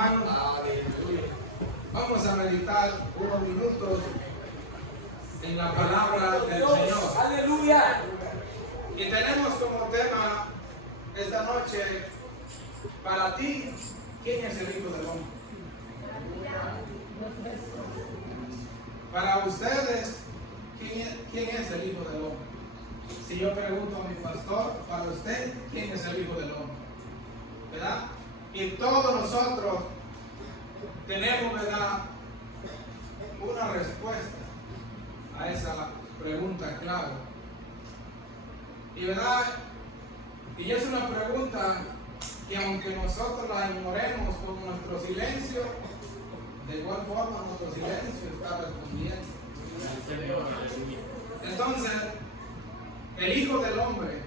hermanos, vamos a meditar unos minutos en la palabra del Señor. Aleluya. Y tenemos como tema esta noche, para ti, ¿quién es el Hijo del Hombre? Para ustedes, ¿quién es el Hijo del Hombre? Si yo pregunto a mi pastor, para usted, ¿quién es el Hijo del Hombre? ¿Verdad? Y todos nosotros tenemos, ¿verdad?, una respuesta a esa pregunta clave. Y verdad, y es una pregunta que aunque nosotros la ignoremos con nuestro silencio, de igual forma nuestro silencio está respondiendo. Entonces, el Hijo del Hombre,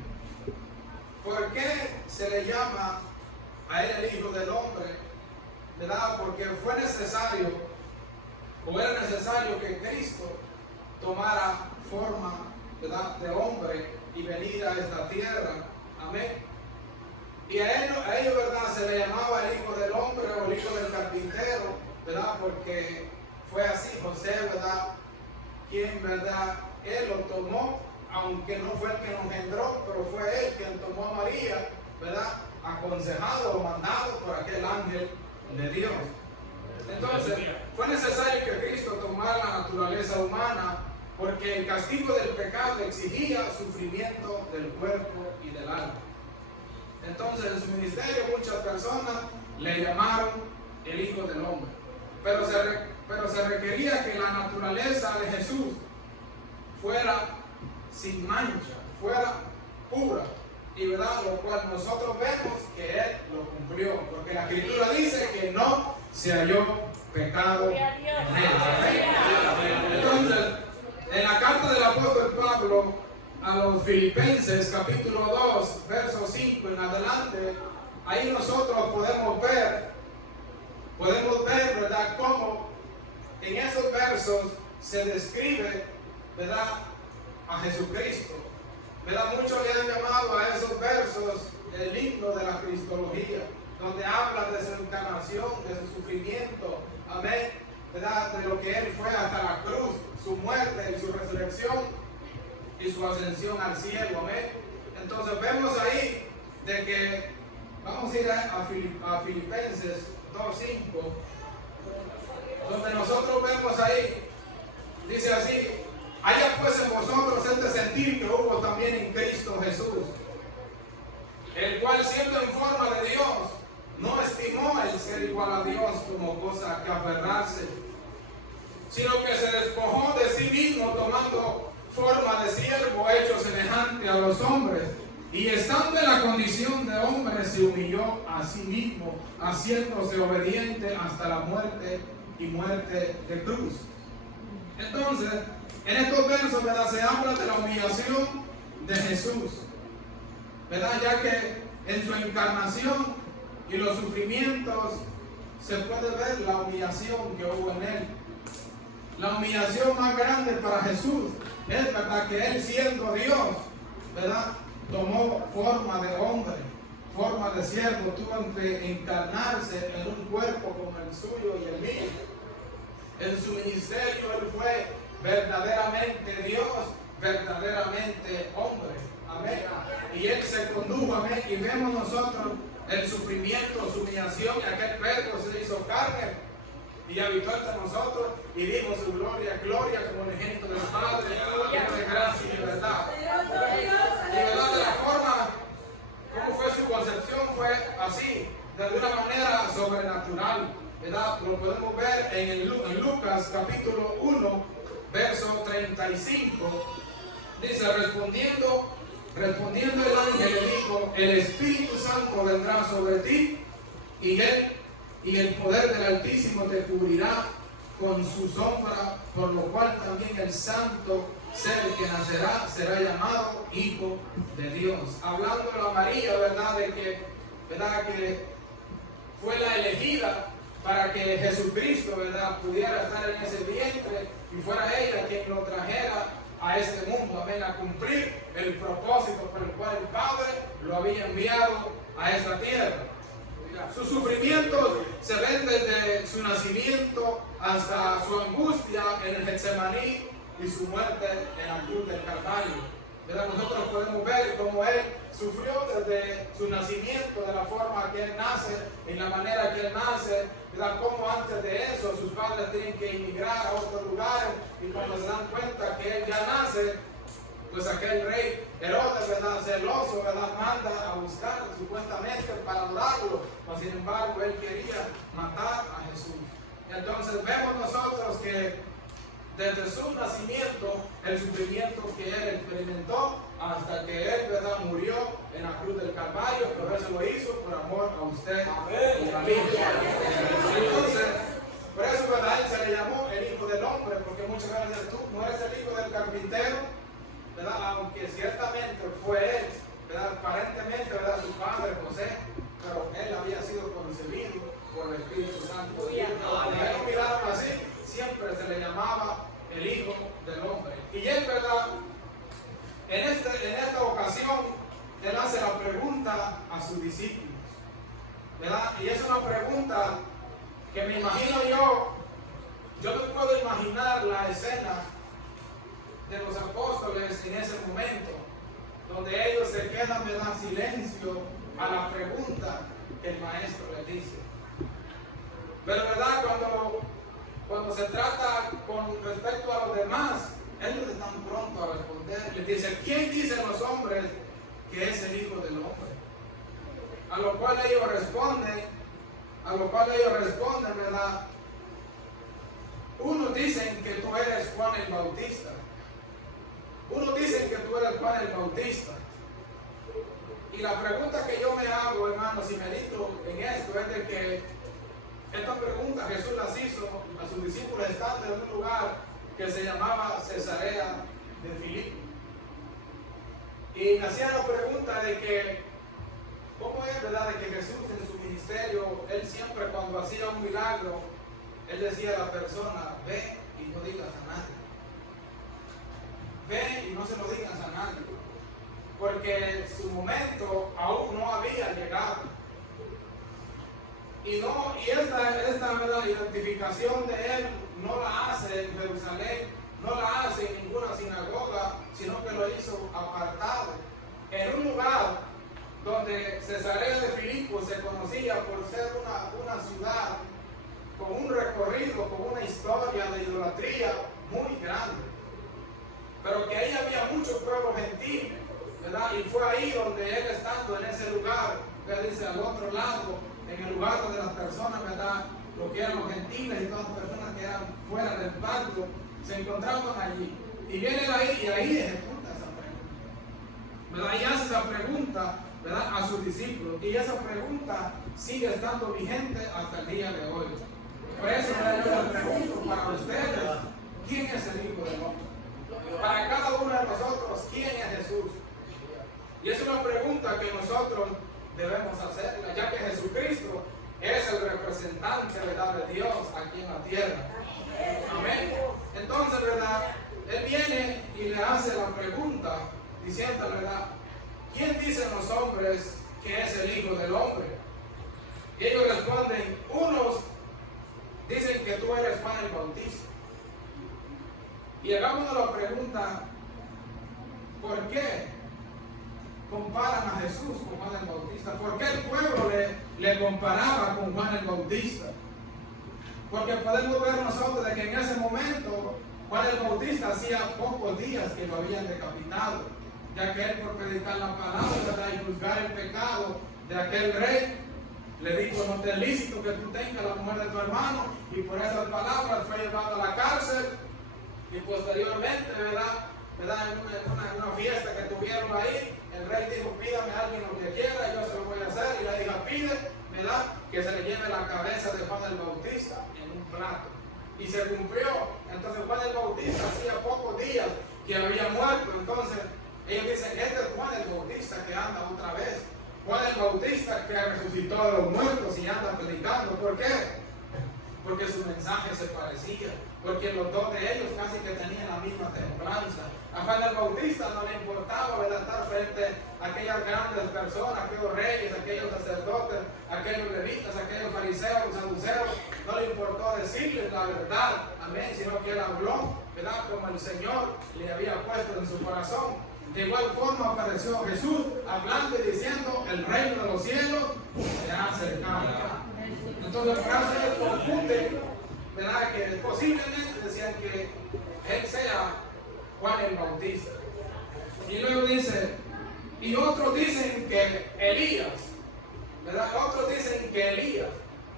¿por qué se le llama a él el Hijo del Hombre? ¿Verdad? Porque fue necesario, o era necesario que Cristo tomara forma, ¿verdad?, de hombre y venir a esta tierra. Amén. Y a ellos, ¿verdad?, se le llamaba el Hijo del Hombre o el Hijo del Carpintero, ¿verdad? Porque fue así José, ¿verdad?, quien, ¿verdad?, él lo tomó, aunque no fue el que lo engendró, pero fue él quien tomó a María, ¿verdad?, aconsejado o mandado por aquel ángel de Dios. Entonces, fue necesario que Cristo tomara la naturaleza humana, porque el castigo del pecado exigía sufrimiento del cuerpo y del alma. Entonces, en su ministerio muchas personas le llamaron el Hijo del Hombre, pero se requería que la naturaleza de Jesús fuera sin mancha, fuera pura, y verdad, lo cual nosotros vemos que él lo cumplió, porque la Escritura dice que no se halló pecado en él. Entonces, en la carta del apóstol Pablo a los Filipenses, capítulo 2, verso 5 en adelante, ahí nosotros podemos ver, ¿verdad?, cómo en esos versos se describe, ¿verdad?, a Jesucristo. ¿Verdad? Muchos le han llamado a esos versos el himno de la cristología, donde habla de su encarnación, de su sufrimiento, amén, ¿verdad?, de lo que él fue hasta la cruz, su muerte y su resurrección y su ascensión al cielo, amén. Entonces vemos ahí de que, vamos a ir a Filipenses 2:5, donde nosotros vemos ahí, dice así: haya pues en vosotros este sentir que hubo también en Cristo Jesús, el cual siendo en forma de Dios, no estimó el ser igual a Dios como cosa que aferrarse, sino que se despojó de sí mismo, tomando forma de siervo, hecho semejante a los hombres, y estando en la condición de hombre, se humilló a sí mismo, haciéndose obediente hasta la muerte y muerte de cruz. Entonces, en estos versos, ¿verdad?, se habla de la humillación de Jesús, ¿verdad?, ya que en su encarnación y los sufrimientos se puede ver la humillación que hubo en él. La humillación más grande para Jesús es, ¿verdad?, que él, siendo Dios, ¿verdad?, tomó forma de hombre, forma de siervo, tuvo que encarnarse en un cuerpo como el suyo y el mío. En su ministerio él fue verdaderamente Dios, verdaderamente hombre, amén. Y él se condujo, amén, y vemos nosotros el sufrimiento, su humillación, y aquel Pedro se hizo carne y habitó entre nosotros y dimos su gloria, gloria como el ejemplo del Padre, lleno de gracia y de verdad. Y verdad, de la forma como fue su concepción fue así, de una manera sobrenatural, ¿verdad? Lo podemos ver en Lucas capítulo 1, verso 35. Dice: respondiendo el ángel le dijo: el Espíritu Santo vendrá sobre ti, y el poder del Altísimo te cubrirá con su sombra, por lo cual también el santo ser que nacerá será llamado Hijo de Dios. Hablando a María, ¿verdad?, de que, ¿verdad?, que fue la elegida para que Jesucristo, ¿verdad?, pudiera estar en ese vientre y fuera ella quien lo trajera a este mundo, amén, a cumplir el propósito por el cual el Padre lo había enviado a esta tierra. Sus sufrimientos se ven nacimiento hasta su angustia en el Getsemaní y su muerte en la cruz del Calvario. ¿Verdad? Nosotros podemos ver cómo Él sufrió desde su nacimiento, de la forma que Él nace, en la manera que Él nace, ¿verdad? Cómo antes de eso sus padres tienen que emigrar a otros lugares y cuando se dan cuenta que Él ya nace, pues aquel rey Herodes, ¿verdad? Celoso, ¿verdad? Manda a buscar supuestamente para adorarlo, pero sin embargo Él quería matar a Jesús. Entonces vemos nosotros que desde su nacimiento, el sufrimiento que Él experimentó hasta que Él, ¿verdad?, murió en la cruz del Calvario, pero eso lo hizo por amor a usted y a mí. Entonces, por eso, ¿verdad?, Él se le llamó el Hijo del Hombre, porque muchas veces tú no eres el hijo del carpintero, ¿verdad?, aunque ciertamente fue Él, ¿verdad?, aparentemente, ¿verdad?, su padre José, pero Él había sido concebido por el Espíritu Santo. Y cuando Él lo miraron así, siempre se le llamaba el Hijo del Hombre. Y Él, ¿verdad?, en esta ocasión, Él hace la pregunta a sus discípulos, ¿verdad? Y es una pregunta que me imagino yo me puedo imaginar la escena de los apóstoles en ese momento, donde ellos se quedan, ¿verdad?, silencio a la pregunta que el maestro les dice. Pero, ¿verdad?, cuando se trata con respecto a los demás, ellos están prontos a responder. Les dice, ¿quién dicen los hombres que es el Hijo del Hombre? A lo cual ellos responden, ¿verdad? Unos dicen que tú eres Juan el Bautista. Unos dicen que tú eres Juan el Bautista. Y la pregunta que yo me hago, hermanos, y medito en esto, es de que esta pregunta Jesús las hizo a sus discípulos estando en un lugar que se llamaba Cesarea de Filipo. Y me hacía la pregunta de que, ¿cómo es, verdad, de que Jesús en su ministerio, Él siempre cuando hacía un milagro, Él decía a la persona, ve y no digas a nadie. Ve y no se lo digas a nadie. Porque su momento aún no había llegado. Y esta ¿verdad?, identificación de Él no la hace en Jerusalén, no la hace en ninguna sinagoga, sino que lo hizo apartado, en un lugar donde Cesarea de Filipo se conocía por ser una ciudad con un recorrido, con una historia de idolatría muy grande, pero que ahí había mucho pueblo gentil, ¿verdad? Y fue ahí donde Él, estando en ese lugar, que dice al otro lado, en el lugar donde las personas, ¿verdad?, lo que eran los gentiles y todas las personas que eran fuera del pacto, se encontraban allí. Y viene ahí y ahí ejecuta esa pregunta, ¿verdad? Y hace esa pregunta, ¿verdad?, a sus discípulos. Y esa pregunta sigue estando vigente hasta el día de hoy. Por eso yo les pregunto para ustedes, ¿quién es el Hijo del Hombre? Para cada uno de nosotros, ¿quién es Jesús? Y es una pregunta que nosotros debemos hacerla, ya que Jesucristo es el representante, ¿verdad?, de Dios aquí en la tierra. Amén. Entonces, ¿verdad?, Él viene y le hace la pregunta diciendo, ¿verdad?, ¿quién dicen los hombres que es el Hijo del Hombre? Y ellos responden, unos dicen que tú eres Juan el Bautista. Y hagámonos la pregunta, ¿por qué comparan a Jesús con Juan el Bautista? ¿Por qué el pueblo le comparaba con Juan el Bautista? Porque podemos ver nosotros de que en ese momento Juan el Bautista hacía pocos días que lo habían decapitado, ya que él, por predicar la palabra y juzgar el pecado de aquel rey, le dijo, no te es lícito que tú tengas la mujer de tu hermano, y por esas palabras fue llevado a la cárcel. Y posteriormente, ¿verdad? En una fiesta que tuvieron ahí, el rey dijo, pídame a alguien lo que quiera, yo se lo voy a hacer. Y le dijo, pide, ¿verdad?, que se le lleve la cabeza de Juan el Bautista en un plato. Y se cumplió. Entonces Juan el Bautista hacía pocos días que había muerto. Entonces ellos dicen, este es Juan el Bautista que anda otra vez. Juan el Bautista que resucitó a los muertos y anda predicando. ¿Por qué? Porque su mensaje se parecía, porque los dos de ellos casi que tenían la misma templanza. A Juan el Bautista no le importaba, ¿verdad?, estar frente a aquellas grandes personas, aquellos reyes, aquellos sacerdotes, aquellos levitas, aquellos fariseos, saduceos. No le importó decir decirles la verdad, amén, sino que él habló, ¿verdad? Como el Señor le había puesto en su corazón. De igual forma apareció Jesús hablando y diciendo: el reino de los cielos se ha acercado. Entonces, por eso ellos confunden, ¿verdad? Que posiblemente decían que él sea Juan el Bautista. Y luego dice, y otros dicen que Elías, ¿verdad? Otros dicen que Elías.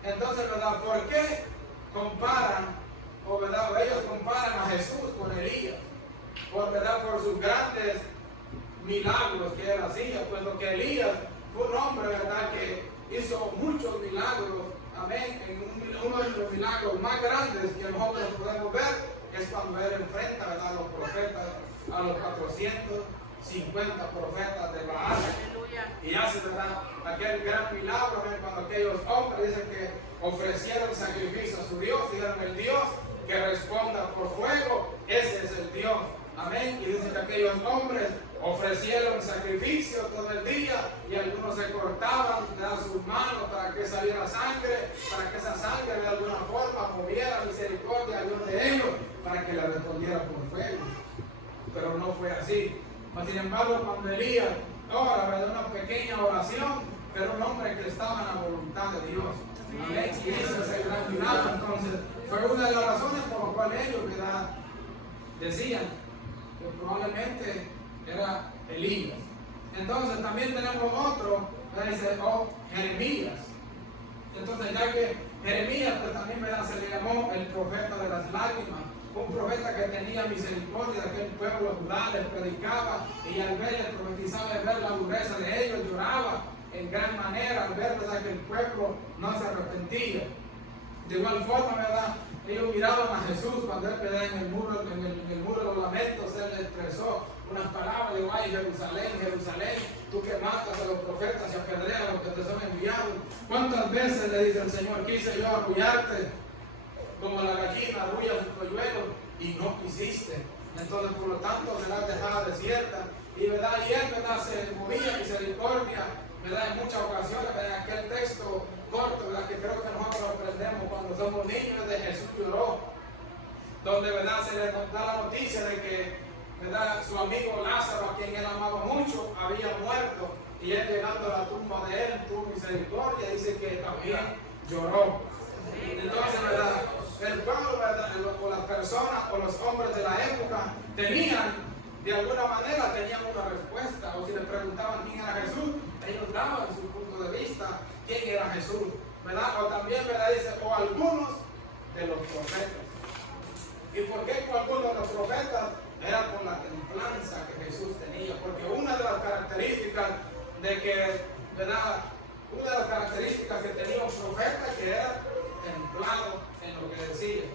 Entonces, ¿verdad? ¿Por qué comparan, o verdad, ellos comparan a Jesús con Elías? ¿Verdad? Por sus grandes milagros que él hacía, puesto que Elías fue un hombre, ¿verdad?, que hizo muchos milagros, amén. Uno de los milagros más grandes que nosotros podemos ver es cuando él enfrenta, ¿verdad?, a los profetas, a los 450 profetas de Baal, y hace, ¿verdad?, aquel gran milagro, amén, cuando aquellos hombres dicen que ofrecieron sacrificio a su Dios, dijeron: el Dios que responda por fuego, ese es el Dios, amén. Y dicen que aquellos hombres ofrecieron sacrificio todo el día, y algunos se cortaban de sus manos para que saliera sangre, para que esa sangre de alguna forma moviera misericordia a Dios de ellos, para que la respondiera por fuego. Pero no fue así. Sin embargo, cuando Elías ora, ¿verdad?, una pequeña oración, pero un hombre que estaba en la voluntad de Dios, amén, y hizo ese gran milagro. Entonces fue una de las razones por las cuales ellos, ¿verdad?, decían que probablemente era Elías. Entonces también tenemos otro, que dice: oh, Jeremías. Entonces, ya que Jeremías, pues también, ¿verdad?, se le llamó el profeta de las lágrimas, un profeta que tenía misericordia de aquel pueblo judá, les predicaba, y al ver, les profetizaba, al ver la dureza de ellos, lloraba en gran manera al ver, ¿verdad?, que el pueblo no se arrepentía. De igual forma, ¿verdad?, ellos miraban a Jesús cuando él, ¿verdad?, en el muro de los lamentos, él le expresó unas palabras: digo: ay, Jerusalén, Jerusalén, tú que matas a los profetas y apedreas a los que te son enviados. ¿Cuántas veces, le dice el Señor, quise yo arrullarte como la gallina arrulla sus polluelos, y no quisiste? Entonces, por lo tanto, me la dejada desierta. Y, ¿verdad?, y él, ¿verdad?, se movía misericordia, ¿verdad?, en muchas ocasiones, ¿verdad?, en aquel texto corto, ¿verdad?, que creo que nosotros aprendemos cuando somos niños, de Jesús lloró, donde, ¿verdad?, se le da la noticia de que, ¿verdad?, su amigo Lázaro, a quien él amaba mucho, había muerto, y él, llegando a la tumba de él, tuvo misericordia, dice que también lloró. Entonces, ¿verdad?, el pueblo, ¿verdad?, o las personas o los hombres de la época tenían, de alguna manera, tenían una respuesta, o si le preguntaban quién era Jesús, ellos daban su punto de vista quién era Jesús, ¿verdad? O también, ¿verdad?, dice: o algunos de los profetas. ¿Y por qué con algunos de los profetas? Era por la templanza que Jesús tenía, porque una de las características de que, ¿verdad?, una de las características que tenía un profeta, que era templado en lo que decía.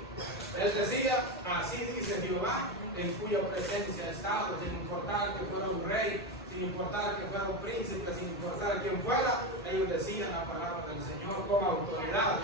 Él decía: así dice Jehová, en cuya presencia he estado, sin importar que fuera un rey, sin importar que fuera un príncipe, sin importar quién fuera, ellos decían la palabra del Señor con autoridad.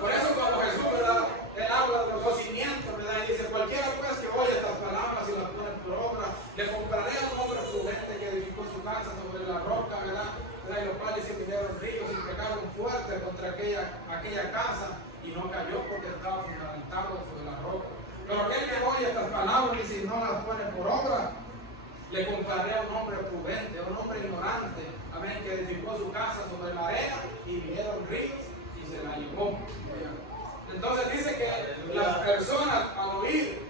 Por eso, cuando Jesús, ¿verdad?, él habla de los 2 cimientos, ¿verdad?, y dice: cualquiera pues que oye estas palabras y las pone por obra, le compraré a un hombre prudente que edificó su casa sobre la roca, ¿verdad?, y los cuales se vinieron ríos y pegaron fuerte contra aquella casa, y no cayó porque estaba fundamentado sobre la roca. Pero aquel que oye estas palabras y si no las pone por obra, le comparé a un hombre prudente, a un hombre ignorante, amén, que edificó su casa sobre la arena, y vinieron ríos y se la llevó. Entonces dice que las personas, al oír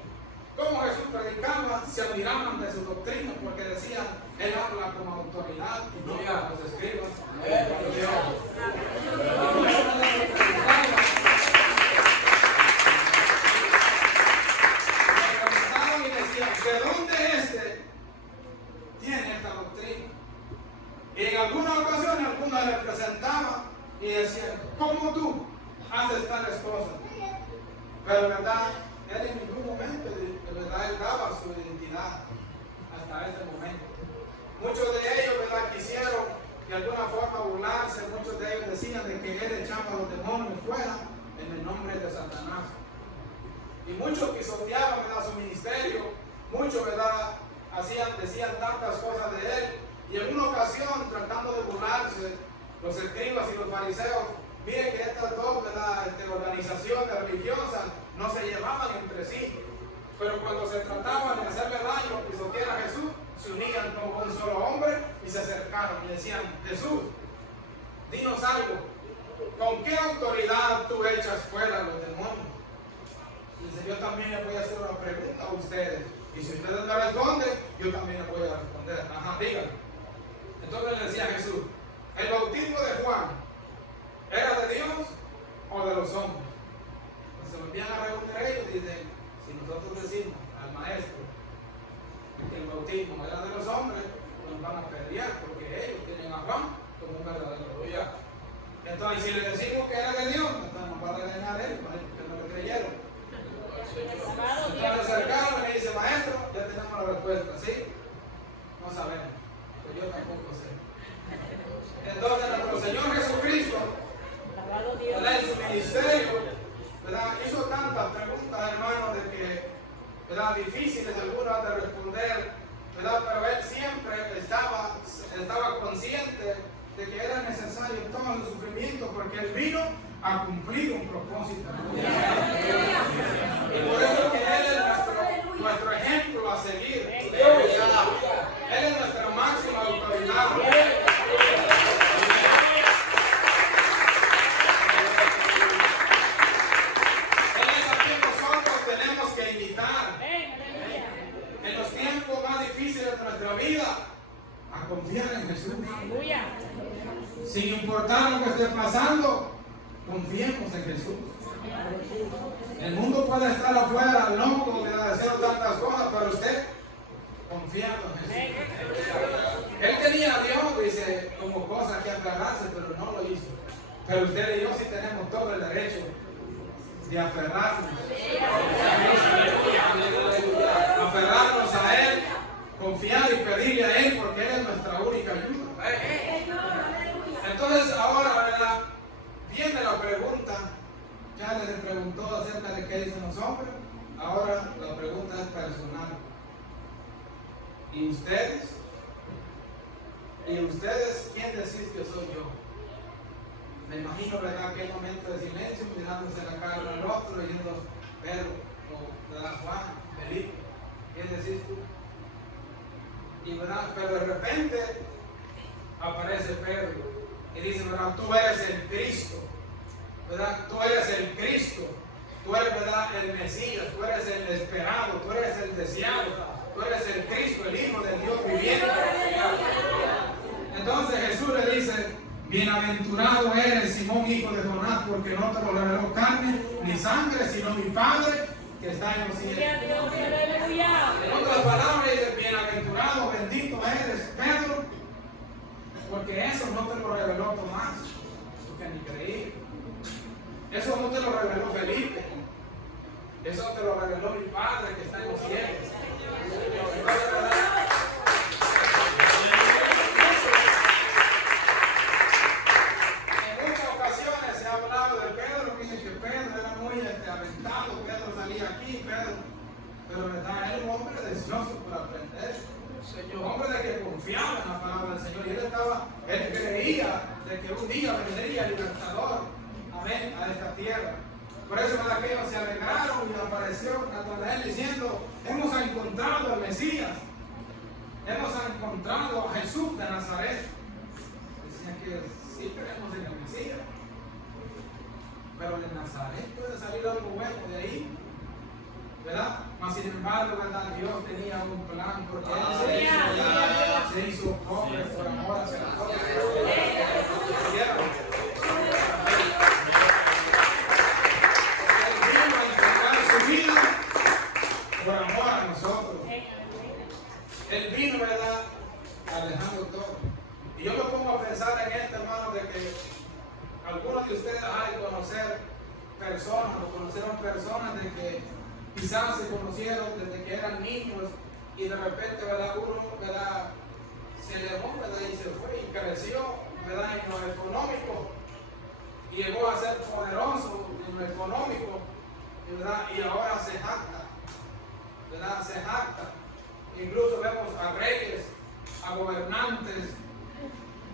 cómo Jesús predicaba, se admiraban de su doctrina, porque decían: él habla con autoridad, y no a los escribas. ¿De dónde tiene esta doctrina? Y en algunas ocasiones, algunos le presentaban y decían: ¿cómo tú haces tales cosas? Pero, ¿verdad?, él en ningún momento, ¿verdad?, él daba su identidad hasta ese momento. Muchos de ellos, ¿verdad?, quisieron de alguna forma burlarse. Muchos de ellos decían de que él echaba a los demonios fuera en el nombre de Satanás. Y muchos pisoteaban, ¿verdad?, su ministerio. Muchos, ¿verdad?, decían tantas cosas de él. Y en una ocasión, tratando de burlarse, los escribas y los fariseos, miren que estas dos, ¿verdad?, organizaciones organizaciones religiosas no se llevaban entre sí, pero cuando se trataba de hacerle daño, pisotear a Jesús, se unían como un solo hombre y se acercaron y le decían: Jesús, dinos algo, ¿con qué autoridad tú echas fuera a los demonios? Y dice: yo también le voy a hacer una pregunta a ustedes, y si ustedes me responden, yo también les voy a responder. Ajá, díganme. Entonces le decía a Jesús: ¿el bautismo de Juan era de Dios o de los hombres? Y se volvían a reunir ellos y dicen: si nosotros decimos al maestro que el bautismo era de los hombres, nos van a pelear porque ellos tienen a Juan como un verdadero profeta. Entonces, si le decimos que era de Dios, entonces nos va a regañar él, porque no le creyeron. Entonces se acercaron y me dice: maestro, ya tenemos la respuesta. ¿Sí? No sabemos, pues yo tampoco sé. Entonces nuestro Señor Jesucristo, ¿verdad?, en su ministerio, ¿verdad?, hizo tantas preguntas, hermanos, de que, ¿verdad?, difíciles algunas de responder, ¿verdad?, pero él siempre estaba consciente de que era necesario todo el sufrimiento, porque él vino a cumplir un propósito. Y por eso que él es nuestro ejemplo a seguir. Él es nuestra máxima autoridad. Él es a quien nosotros tenemos que imitar. En los tiempos más difíciles de nuestra vida, a confiar en Jesús. Sin importar lo que esté pasando, confiemos en Jesús. El mundo puede estar afuera, loco, haciendo tantas cosas, pero usted confiando en Jesús. Él tenía a Dios, dice, como cosa que aferrarse, pero no lo hizo. Pero usted y yo sí tenemos todo el derecho de aferrarnos. Aferrarnos a Él, confiar y pedirle a Él, porque Él es nuestra única ayuda. Entonces ahora, ¿verdad?, viene la pregunta. Ya les preguntó acerca de qué dicen los hombres. Ahora la pregunta es personal. ¿Y ustedes? ¿Y ustedes quién decís que soy yo? Me imagino, ¿verdad?, aquel momento de silencio, mirándose la cara uno al otro, diciendo: Pedro, o ¿verdad?, Juan, Felipe, ¿quién decís tú? Y ¿verdad?, pero de repente aparece Pedro y dice: ¿verdad?, tú eres el Cristo, ¿verdad?, tú eres el Cristo, tú eres, ¿verdad?, el Mesías, tú eres el esperado, tú eres el deseado, tú eres el Cristo, el Hijo del Dios viviente. Entonces Jesús le dice: bienaventurado eres, Simón, hijo de Jonás, porque no te lo reveló carne ni sangre, sino mi Padre que está en los cielos. En otras palabras dice: bienaventurado, bendito eres, Pedro, porque eso no te lo reveló Tomás, porque ni creí. Eso no te lo reveló Felipe, eso te lo reveló mi Padre que está en los cielos. En muchas ocasiones se ha hablado de Pedro, dicen que Pedro era muy aventado, Pedro salía aquí, pero verdad, era un hombre deseoso por aprender, un hombre de que confiaba en la palabra del Señor, y él creía de que un día vendría el libertador, amén, a esta tierra. Por eso aquellos se alegraron y apareció Natanael diciendo: hemos encontrado al Mesías, hemos encontrado a Jesús de Nazaret. Decían que sí creemos en el Mesías, pero de Nazaret puede salir algo bueno de ahí, ¿verdad? Mas sin embargo, ¿verdad?, Dios tenía un plan, porque Él se hizo pobre por amor hacia nosotros. Por amor a nosotros. Él vino, ¿verdad?, alejando todo. Y yo me pongo a pensar en esto, hermano, de que algunos de ustedes hay que conocer personas, o conocieron personas de que quizás se conocieron desde que eran niños y de repente, ¿verdad?, uno, ¿verdad?, se elevó, ¿verdad?, y se fue y creció, ¿verdad?, en lo económico y llegó a ser poderoso en lo económico, ¿verdad?, y ahora se jacta, ¿verdad?, se jacta. Incluso vemos a reyes, a gobernantes,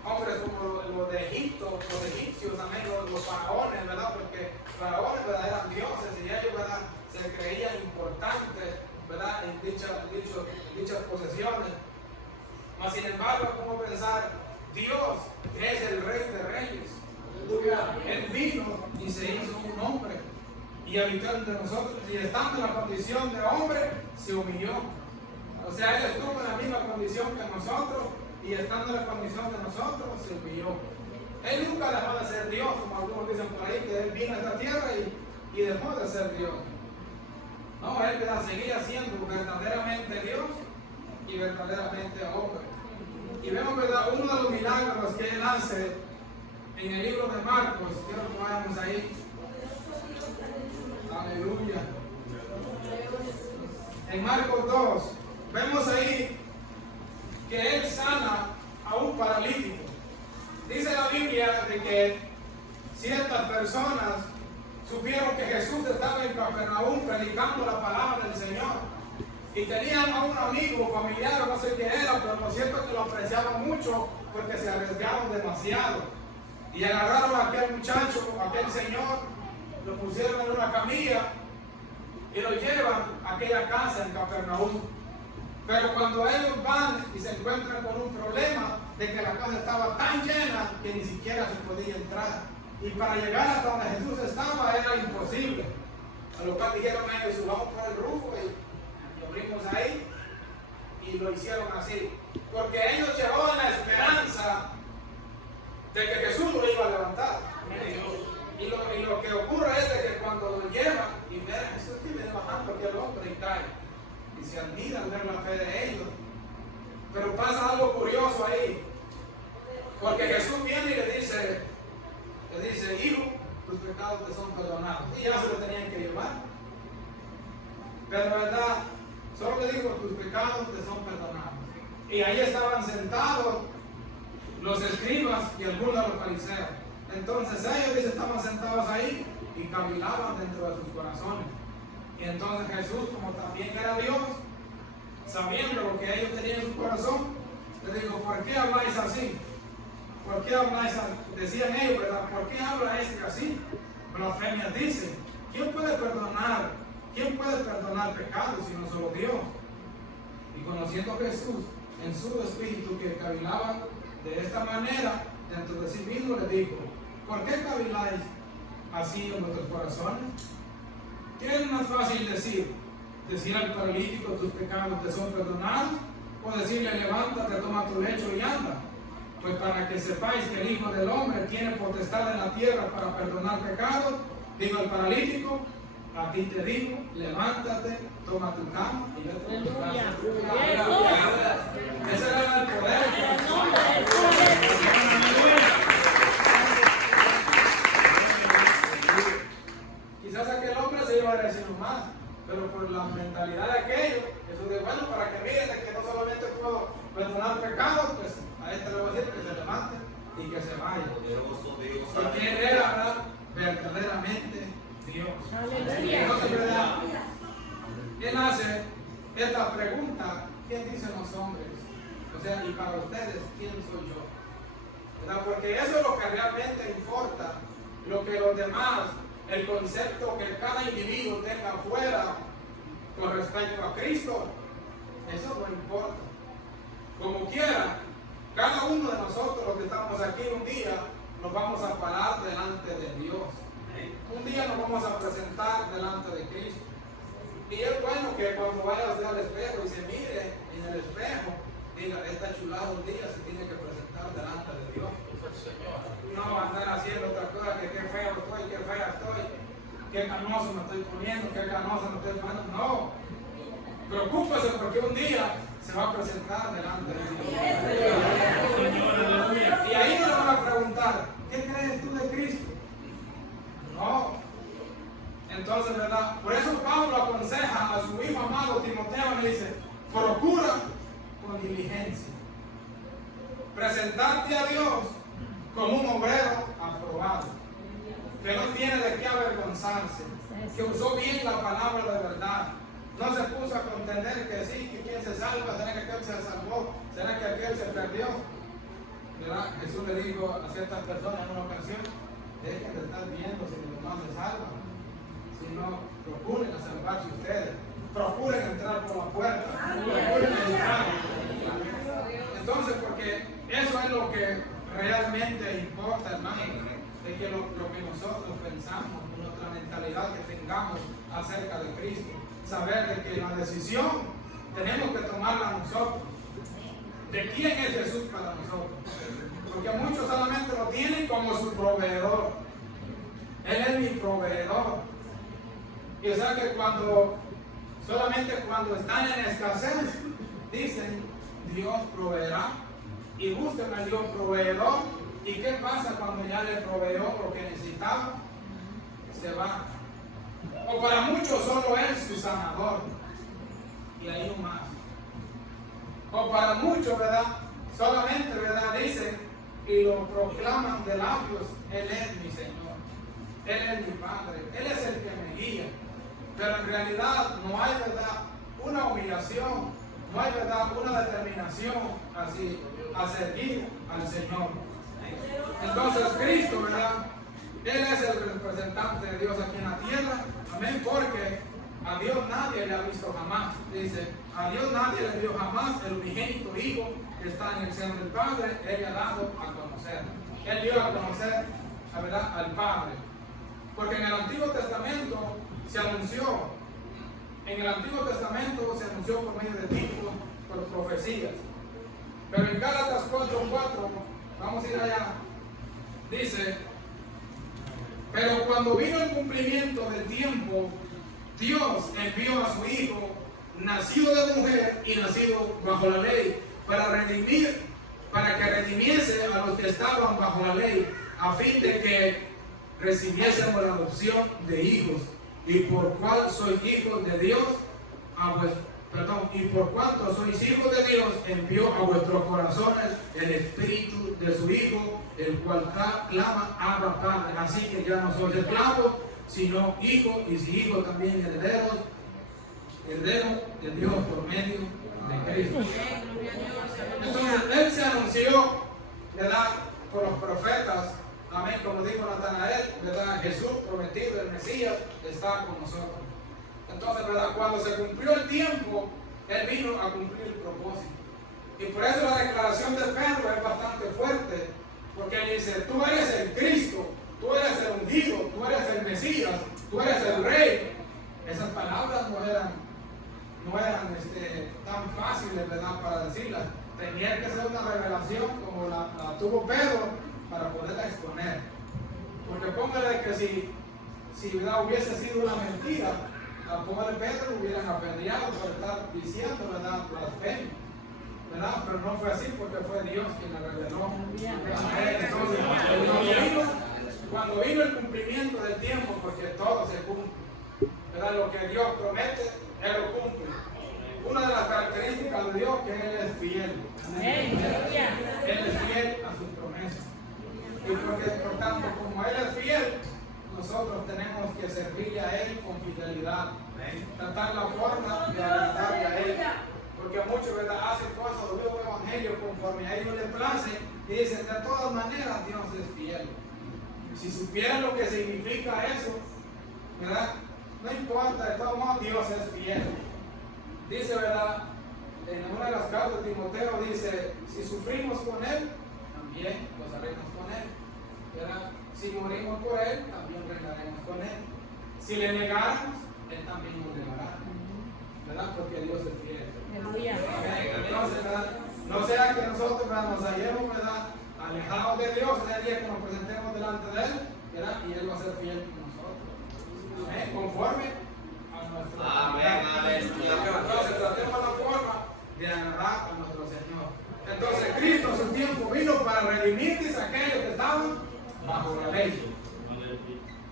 hombres como los de Egipto, los egipcios, amén, los faraones, ¿verdad?, porque faraones ¿verdad? Eran dioses y ellos, ¿verdad? Se creían importantes, ¿verdad? En dichas posesiones. Mas sin embargo, ¿cómo pensar? Dios es el Rey de Reyes. Él vino y se hizo un hombre y habitó entre nosotros, y estando en la condición de hombre se humilló. O sea, Él estuvo en la misma condición que nosotros, y estando en la condición de nosotros se humilló. Él nunca dejó de ser Dios, como algunos dicen por ahí, que Él vino a esta tierra y dejó de ser Dios. No, Él seguía siendo verdaderamente Dios y verdaderamente hombre. Y vemos, ¿verdad?, uno de los milagros que Él hace en el libro de Marcos. Quiero que vayamos ahí. Aleluya. En Marcos 2, vemos ahí que Él sana a un paralítico. Dice la Biblia de que ciertas personas supieron que Jesús estaba en Capernaum predicando la palabra del Señor. Y tenían a un amigo, familiar, no sé qué era, pero lo cierto es que lo apreciaban mucho porque se arriesgaron demasiado. Y agarraron a aquel muchacho, a aquel señor, lo pusieron en una camilla y lo llevan a aquella casa en Capernaum. Pero cuando ellos van y se encuentran con un problema de que la casa estaba tan llena que ni siquiera se podía entrar. Y para llegar hasta donde Jesús estaba era imposible. A lo cual dijeron ellos, subamos por el rufo y abrimos ahí. Y lo hicieron así. Porque ellos llevaban la esperanza de que Jesús lo iba a levantar. Y lo que ocurre es de que cuando lo llevan y ven a Jesús que viene bajando aquel hombre y cae. Y se admiran ver la fe de ellos. Pero pasa algo curioso ahí. Porque Jesús viene y le dice, hijo, tus pecados te son perdonados. Y ya se lo tenían que llevar. Pero verdad, solo le dijo, tus pecados te son perdonados. Y ahí estaban sentados los escribas y algunos de los fariseos. Entonces ellos estaban sentados ahí y cavilaban dentro de sus corazones. Y entonces Jesús, como también era Dios, sabiendo lo que ellos tenían en su corazón, les dijo, ¿por qué habláis así? ¿Por qué habláis así? Decían ellos, ¿verdad? ¿Por qué habla este así? Blasfemias dicen. ¿Quién puede perdonar? ¿Quién puede perdonar pecados sino solo Dios? Y conociendo Jesús en su espíritu que cavilaba de esta manera, dentro de sí mismo les dijo, ¿por qué caviláis así en vuestros corazones? ¿Qué es más fácil decir? ¿Decir al paralítico tus pecados te son perdonados? ¿O decirle levántate, toma tu lecho y anda? Pues para que sepáis que el Hijo del Hombre tiene potestad en la tierra para perdonar pecados, digo al paralítico, a ti te digo, levántate, toma tu cama y vete a tu casa. Ese era el poder. Quizás aquel hombre se iba a decir más, pero por la mentalidad de aquello, Jesús dijo, bueno, para que miren que no solamente puedo perdonar pecados, pues a este le voy a decir que se levante y que se vaya. Porque él era verdaderamente Dios. Entonces, ¿verdad? Él hace esta pregunta, ¿quién dicen los hombres? O sea, y para ustedes, ¿quién soy yo? ¿Verdad? Porque eso es lo que realmente importa, lo que los demás, el concepto que cada individuo tenga afuera con respecto a Cristo, eso no importa. Como quiera, cada uno de nosotros los que estamos aquí un día nos vamos a parar delante de Dios. Un día nos vamos a presentar delante de Cristo. Y es bueno que cuando vaya hacia el espejo y se mire en el espejo, diga, está chulado un día, se tiene que presentar delante de Dios. No va a andar haciendo otra cosa que qué feo estoy, qué fea estoy, qué canoso me estoy poniendo, qué canoso me estoy poniendo. No, preocúpese porque un día se va a presentar delante de Dios. Y ahí nos van a preguntar, ¿qué crees tú de Cristo? No. Entonces, ¿verdad? Por eso Pablo aconseja a su hijo amado Timoteo, le dice, procura con diligencia presentarte a Dios como un obrero aprobado, que no tiene de qué avergonzarse, que usó bien la palabra de verdad, no se puso a contender que sí, que quien se salva, será que aquel se salvó, será que aquel se perdió. ¿Verdad? Jesús le dijo a ciertas personas en una ocasión, dejen de estar viendo si los demás se salvan, sino procuren a salvarse ustedes. Procuren entrar por la puerta. Procuren entrar. Entonces, porque eso es lo que realmente importa, hermano, de que lo que nosotros pensamos, nuestra mentalidad que tengamos acerca de Cristo. Saber de que la decisión tenemos que tomarla nosotros. ¿De quién es Jesús para nosotros? Porque muchos solamente lo tienen como su proveedor. Él es mi proveedor. Y o sea que solamente cuando están en escasez, dicen, Dios proveerá. Y buscan al Dios proveedor. ¿Y qué pasa cuando ya le proveyó lo que necesitaba? Se va. O para muchos solo es su sanador. Y ahí no más. O para muchos, ¿verdad? Solamente, ¿verdad? Dicen y lo proclaman de labios, Él es mi Señor. Él es mi Padre. Él es el que me guía. Pero en realidad no hay, ¿verdad?, una humillación. No hay, ¿verdad?, una determinación así a servir al Señor. Entonces Cristo, ¿verdad?, Él es el representante de Dios aquí en la tierra. Amén, porque a Dios nadie le ha visto jamás. Dice, a Dios nadie le vio jamás. El unigénito Hijo que está en el seno del Padre, Él le ha dado a conocer. Él dio a conocer, la verdad, al Padre. Porque en el Antiguo Testamento se anunció, en el Antiguo Testamento se anunció por medio de tipos, por profecías. Pero en Gálatas 4:4, vamos a ir allá, dice, pero cuando vino el cumplimiento del tiempo, Dios envió a su Hijo, nacido de mujer y nacido bajo la ley, para que redimiese a los que estaban bajo la ley, a fin de que recibiésemos la adopción de hijos. Y por cual sois hijos de Dios, y por cuanto sois hijos de Dios, envió a vuestros corazones el Espíritu de su Hijo, el cual clama, Abba, Padre. Así que ya no sois esclavos, sino hijos, y si hijos también herederos de Dios por medio de Cristo. Entonces, Él se anunció, ¿verdad?, por los profetas. Amén, como dijo Natanael, ¿verdad?, Jesús prometido, el Mesías, está con nosotros. Entonces, ¿verdad?, cuando se cumplió el tiempo, Él vino a cumplir el propósito. Y por eso la declaración de Pedro es bastante fuerte, porque él dice, tú eres el Cristo, tú eres el ungido, tú eres el Mesías, tú eres el Rey. Esas palabras no eran tan fáciles, ¿verdad?, para decirlas. Tenía que ser una revelación como la tuvo Pedro para poderla exponer. Porque póngale que si ¿verdad?, hubiese sido una mentira, a pobre Pedro lo hubieran apedreado por estar diciendo, ¿verdad?, blasfemia, ¿verdad? Pero no fue así, porque fue Dios quien la reveló. Entonces, cuando vino el cumplimiento del tiempo, porque todo se cumple, ¿verdad?, lo que Dios promete, Él lo cumple. Una de las características de Dios es que Él es fiel. Él es fiel a sus promesas. Y por tanto, como Él es fiel, nosotros tenemos que servirle a Él con fidelidad. Tratar la forma de agradarle a Él. Porque muchos, ¿verdad?, hacen cosas del nuevo evangelio conforme a ellos les place y dicen, de todas maneras Dios es fiel. Si supieran lo que significa eso, ¿verdad?, no importa, de todos modos Dios es fiel. Dice, ¿verdad?, en una de las cartas de Timoteo dice, si sufrimos con Él, también gozaremos con Él, ¿verdad? Si morimos por Él, también reinaremos con Él. Si le negáramos, Él también nos negará, ¿verdad? Porque Dios es fiel. Entonces, ¿verdad?, no sea que nosotros, ¿verdad?, nos hallemos, ¿verdad?, alejados de Dios en el día que nos presentemos delante de Él, ¿verdad?, y Él va a ser fiel con nosotros. Amén. Conforme a nuestro Entonces, tratemos la forma de agradar a nuestro Señor. Entonces, Cristo en su tiempo vino para redimir a aquellos que estaban bajo la ley.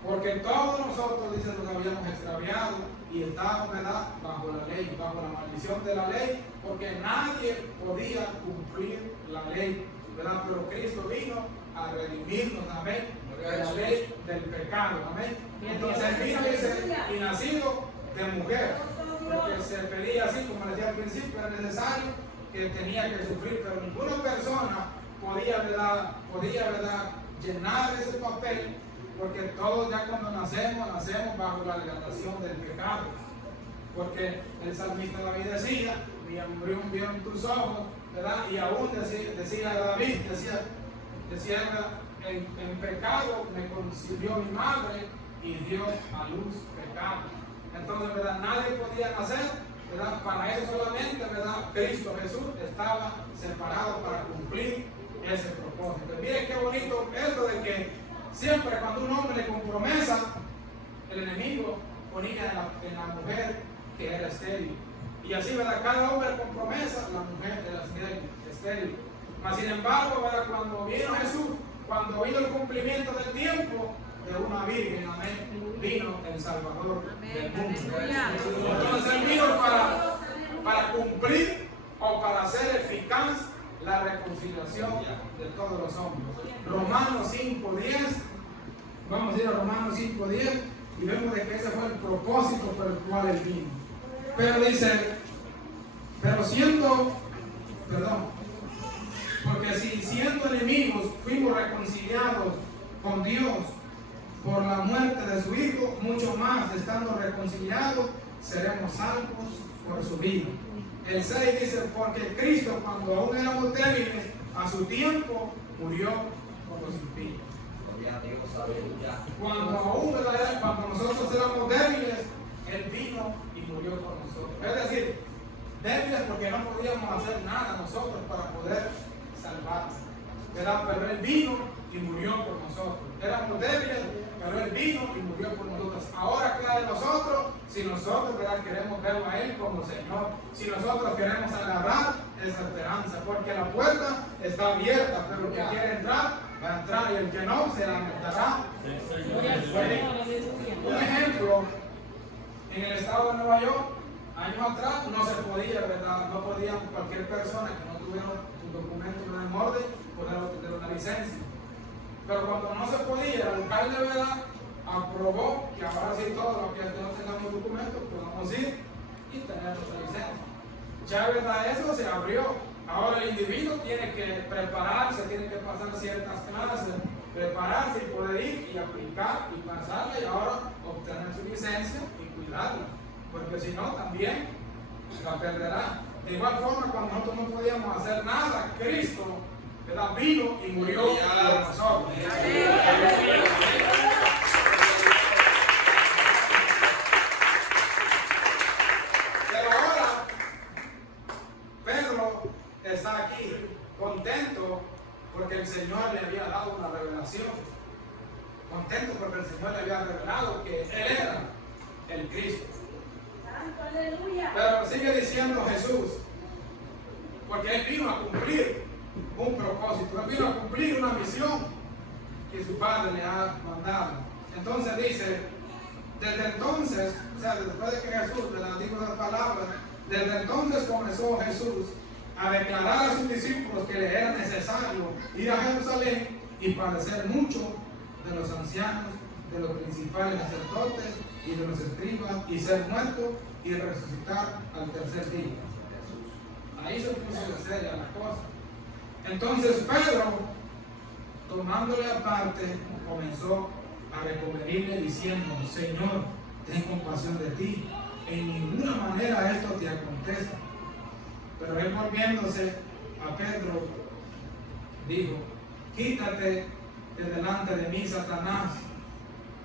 Porque todos nosotros, dicen, nos habíamos extraviado y estábamos, ¿verdad?, bajo la ley, bajo la maldición de la ley, porque nadie podía cumplir la ley, ¿verdad? Pero Cristo vino a redimirnos, amén, de la ley del pecado, amén. Entonces Él vino, dice, y nacido de mujer, porque se pedía así, como decía al principio, era necesario que tenía que sufrir, pero ninguna persona podía, ¿verdad?, llenar ese papel porque todos ya cuando nacemos bajo la legislación del pecado. Porque el salmista David decía, mi embrión vio en tus ojos, ¿verdad? Y aún decía David, decía en pecado me concibió mi madre y dio a luz pecado. Entonces, ¿verdad? Nadie podía nacer, ¿verdad? Para eso solamente, ¿verdad? Cristo Jesús estaba separado para cumplir ese propósito. Miren qué bonito eso de que siempre cuando un hombre le con promesa, el enemigo ponía en la mujer que era estéril. Y así, ¿verdad? Cada hombre con promesa, la mujer era estéril. Mas sin embargo, ¿verdad? Cuando vino Jesús, cuando vino el cumplimiento del tiempo de una virgen, amén, vino el Salvador del mundo. Entonces él vino para cumplir o para hacer eficaz la reconciliación de todos los hombres. Romanos 5:10, vamos a ir a Romanos 5:10 y vemos de que ese fue el propósito por el cual él vino. Pero dice, porque si siendo enemigos fuimos reconciliados con Dios por la muerte de su Hijo, mucho más estando reconciliados seremos salvos por su vida. El 6 dice, porque Cristo cuando aún éramos débiles, a su tiempo murió por los impíos. Cuando nosotros éramos débiles, Él vino y murió por nosotros. Es decir, débiles porque no podíamos hacer nada nosotros para poder salvarnos, ¿verdad? Pero Él vino y murió por nosotros. Éramos débiles, pero Él vino y murió por nosotros. Ahora queda de nosotros, si nosotros, ¿verdad?, queremos verlo a Él como Señor, si nosotros queremos agarrar esa esperanza, porque la puerta está abierta, pero el que quiere entrar, va a entrar, y el que no, se la meterá. Un ejemplo, en el estado de Nueva York, años atrás, no se podía, ¿verdad? No podía cualquier persona que no tuviera un documento en orden poder tener una licencia. Pero cuando no se podía, el alcalde, ¿verdad?, aprobó que ahora sí todos los que no tengamos documentos podamos ir y tener nuestra licencia. Ya, ¿verdad?, eso se abrió. Ahora el individuo tiene que prepararse, tiene que pasar ciertas clases, prepararse y poder ir y aplicar y pasarla y ahora obtener su licencia y cuidarla. Porque si no, también la perderá. De igual forma, cuando nosotros no podíamos hacer nada, Cristo, ¿verdad?, vino y murió por nosotros. Pero ahora, Pedro está aquí contento porque el Señor le había dado una revelación. Contento porque el Señor le había revelado que Él era el Cristo. Pero sigue diciendo Jesús, porque Él vino a cumplir un propósito, Él vino a cumplir una misión que su Padre le ha mandado. Entonces dice, desde entonces, o sea, después de que Jesús le dijo las palabras, desde entonces comenzó Jesús a declarar a sus discípulos que le era necesario ir a Jerusalén y padecer mucho de los ancianos, de los principales sacerdotes y de los escribas, y ser muerto y resucitar al tercer día. Ahí se puso seria la cosa. Entonces Pedro, tomándole aparte, comenzó a reconvenirle diciendo, Señor, ten compasión de ti, en ninguna manera esto te acontece. Pero él, volviéndose a Pedro, dijo, quítate de delante de mí, Satanás,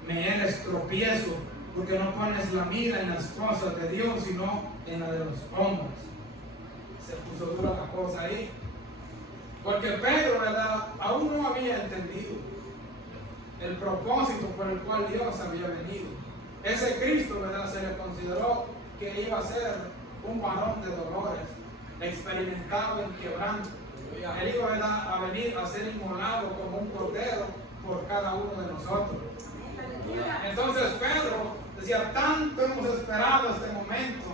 me eres tropiezo, porque no pones la mira en las cosas de Dios, sino en la de los hombres. Se puso dura la cosa ahí. Porque Pedro, ¿verdad?, aún no había entendido el propósito por el cual Dios había venido. Ese Cristo, ¿verdad?, se le consideró que iba a ser un varón de dolores, experimentado en quebranto. Él iba, ¿verdad?, a venir a ser inmolado como un cordero por cada uno de nosotros. Entonces Pedro decía, tanto hemos esperado este momento,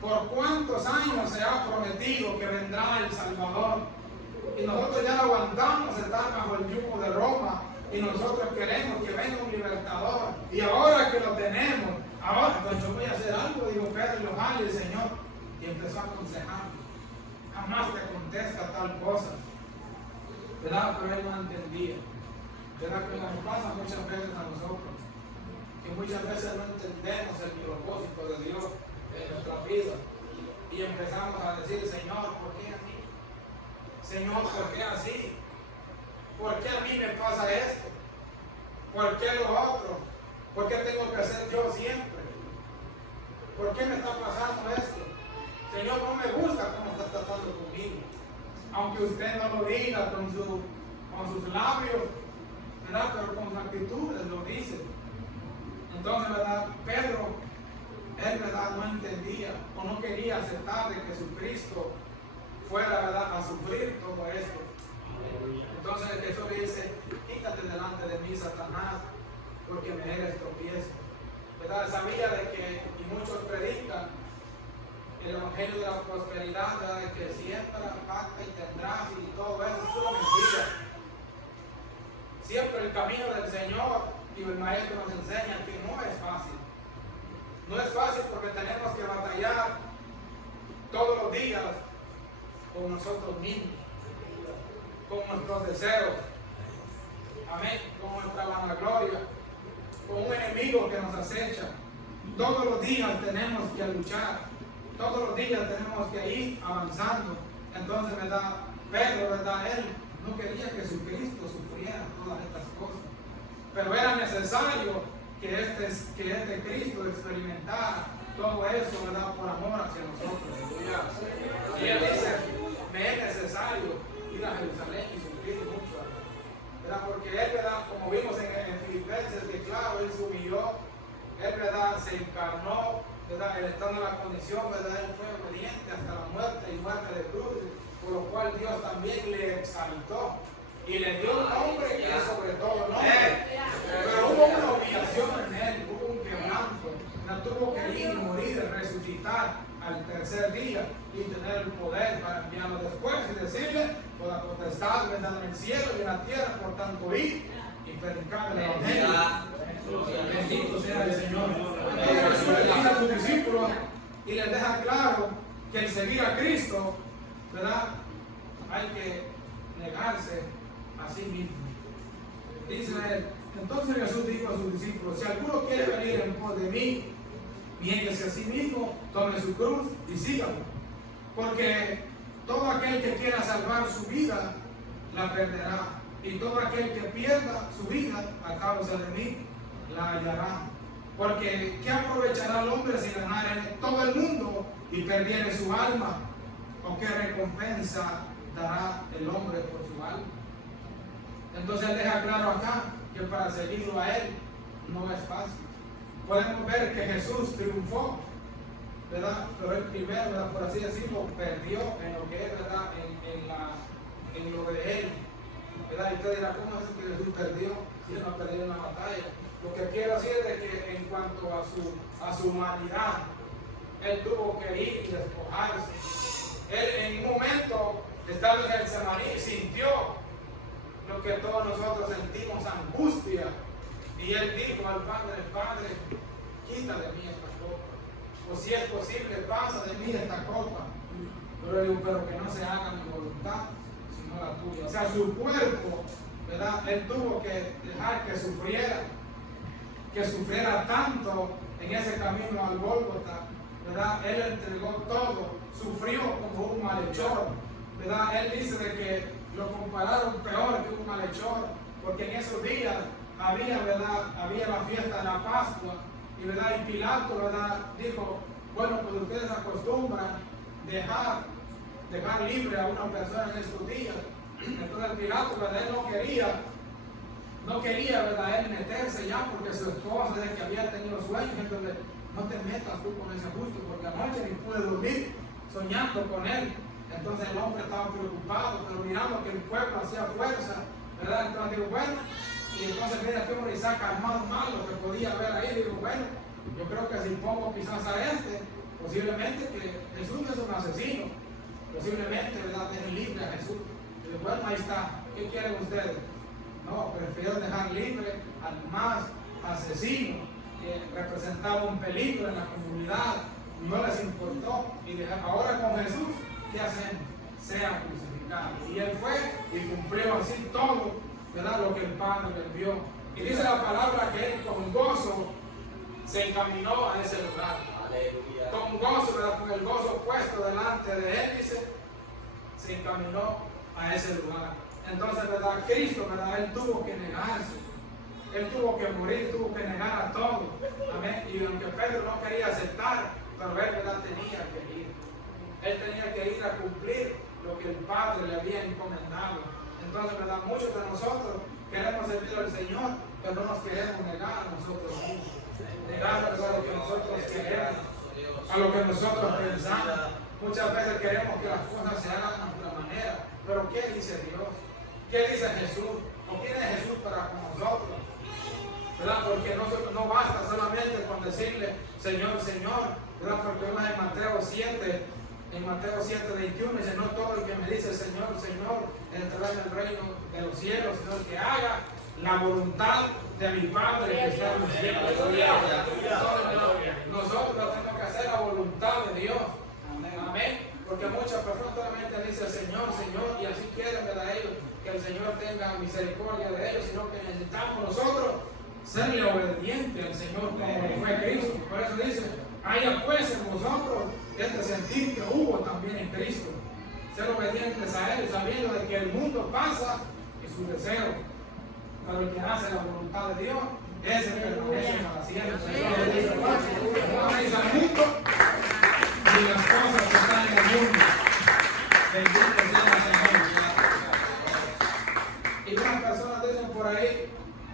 por cuántos años se ha prometido que vendrá el Salvador, y nosotros ya no aguantamos estar bajo el yugo de Roma, y nosotros queremos que venga un libertador, y ahora que lo tenemos, ahora pues yo voy a hacer algo, dijo Pedro, y lo jale el Señor, y empezó a aconsejar, jamás te acontezca tal cosa, ¿verdad? Pero él no entendía. ¿Verdad? Como nos pasa muchas veces a nosotros, que muchas veces no entendemos el propósito de Dios en nuestra vida y empezamos a decir, Señor, ¿por qué a mí? Señor, ¿por qué así? ¿Por qué a mí me pasa esto? ¿Por qué lo otro? ¿Por qué tengo que hacer yo siempre? ¿Por qué me está pasando esto? Señor, no me gusta cómo está tratando conmigo. Aunque usted no lo diga con sus labios, ¿verdad? Pero con sus actitudes lo dice. Entonces, ¿verdad? Pedro, él, ¿verdad? No entendía o no quería aceptar de que Jesucristo fuera, ¿verdad?, a sufrir todo esto. Entonces Jesús le dice, quítate delante de mí, Satanás, porque me eres tropiezo. ¿Verdad? Sabía de que, y muchos predican el evangelio de la prosperidad, ¿verdad?, de que siembra, pacta y tendrás y todo eso, es pura mentira. Siempre el camino del Señor y el Maestro nos enseña que no es fácil. No es fácil porque tenemos que batallar todos los días con nosotros mismos, con nuestros deseos, amén, con nuestra vanagloria, con un enemigo que nos acecha. Todos los días tenemos que luchar, todos los días tenemos que ir avanzando. Entonces, ¿verdad? Pedro, ¿verdad? Él no quería que Jesucristo sufriera todas estas cosas, pero era necesario que este Cristo experimentara todo eso, ¿verdad?, por amor hacia nosotros. Y él dice, me es necesario ir a Jerusalén y sufrir mucho, ¿verdad? Porque él, ¿verdad?, como vimos en Filipenses, que claro, él se humilló, él, ¿verdad?, se encarnó, ¿verdad?, él estando en la condición, ¿verdad?, él fue obediente hasta la muerte y muerte de cruz, por lo cual Dios también le exaltó y le dio un nombre que es sobre todo nombre. Pero hubo una humillación en él, hubo un quebranto, no tuvo que ir y morir y resucitar al tercer día y tener el poder para enviarlo después y decirle, por la potestad me dan en el cielo y en la tierra, por tanto ir y predicar el evangelio. Bendito sea el Señor. Entonces Jesús le dice a sus discípulos y les deja claro que el seguir a Cristo, ¿verdad?, hay que negarse a sí mismo. Dice él, entonces Jesús dijo a sus discípulos, si alguno quiere venir en pos de mí, niéguese a sí mismo, tome su cruz y sígame. Porque todo aquel que quiera salvar su vida, la perderá. Y todo aquel que pierda su vida a causa de mí, la hallará. Porque ¿qué aprovechará el hombre si ganara todo el mundo y perdiere su alma? ¿O qué recompensa dará el hombre por su alma? Entonces él deja claro acá que para seguirlo a él no es fácil. Podemos ver que Jesús triunfó, ¿verdad? Pero él primero, ¿verdad?, por así decirlo, perdió en lo que es, ¿verdad?, en lo de él, ¿verdad? Y usted dirá, ¿cómo es que Jesús perdió si él no perdió en la batalla? Lo que quiero decir es que en cuanto a su humanidad, él tuvo que ir y despojarse. Él en un momento, estando en el Getsemaní, sintió lo que todos nosotros sentimos, angustia. Y él dijo al Padre, Padre, quita de mí esta copa. O si es posible, pasa de mí esta copa. Pero él dijo, pero que no se haga mi voluntad, sino la tuya. O sea, su cuerpo, ¿verdad?, él tuvo que dejar que sufriera tanto en ese camino al Gólgota, ¿verdad? Él entregó todo, sufrió como un malhechor, ¿verdad? Él dice de que lo compararon peor que un malhechor, porque en esos días había, ¿verdad?, había la fiesta de la Pascua, y, ¿verdad?, y Pilato, ¿verdad?, dijo, bueno, pues ustedes acostumbran dejar libre a una persona en estos días. Entonces Pilato, ¿verdad?, él no quería, ¿verdad?, él meterse ya, porque su esposa, desde que había tenido sueños, entonces no te metas tú con ese justo, porque anoche ni pude dormir soñando con él. Entonces el hombre estaba preocupado, pero mirando que el pueblo hacía fuerza, ¿verdad? Entonces digo, bueno, y entonces mira que hombre y saca al más malo que podía haber ahí. Digo, bueno, yo creo que si pongo quizás a posiblemente que Jesús no es un asesino, posiblemente, ¿verdad?, dejen libre a Jesús. Y digo, bueno, ahí está, ¿qué quieren ustedes? No, prefiero dejar libre al más asesino que representaba un peligro en la comunidad, no les importó. Y ahora con Jesús, ¿qué hacemos? Sea crucificado. Y él fue y cumplió así todo, ¿verdad? Lo que el Padre le envió. Y dice la palabra que él con gozo se encaminó a ese lugar. Aleluya. Con gozo, ¿verdad? Con el gozo puesto delante de él, dice, se encaminó a ese lugar. Entonces, ¿verdad? Cristo, ¿verdad? Él tuvo que negarse. Él tuvo que morir, tuvo que negar a todo. Amén. Y aunque Pedro no quería aceptar, pero él, ¿verdad? Tenía que ir. Él tenía que ir a cumplir lo que el Padre le había encomendado. Entonces, ¿verdad? Muchos de nosotros queremos servir al Señor, pero no nos queremos negar a nosotros mismos. Negar, ¿verdad? Lo que nosotros queremos, a lo que nosotros pensamos. Muchas veces queremos que las cosas se hagan a nuestra manera. Pero ¿qué dice Dios? ¿Qué dice Jesús? ¿O quién es Jesús para con nosotros? ¿Verdad? Porque no basta solamente con decirle Señor, Señor, ¿verdad? Porque uno en Mateo 7, 21 dice, no todo el que me dice Señor, Señor, entrará en el reino de los cielos, sino el que haga la voluntad de mi Padre que está en los cielos. Nosotros tenemos que hacer la voluntad de Dios. Amén. Porque muchas personas solamente dicen Señor, Señor, y así quieren, ¿verdad? Ellos, que el Señor tenga misericordia de ellos, sino que necesitamos nosotros serle obediente al Señor como fue Cristo. Por eso dice, haya pues en vosotros este sentir que hubo también en Cristo. Ser obedientes a Él, sabiendo de que el mundo pasa y su deseo. Pero el que hace la voluntad de Dios, ese permanece para siempre. No améis al mundo y las cosas que están en el mundo. Bendito sea el Señor. Y unas personas dicen por ahí,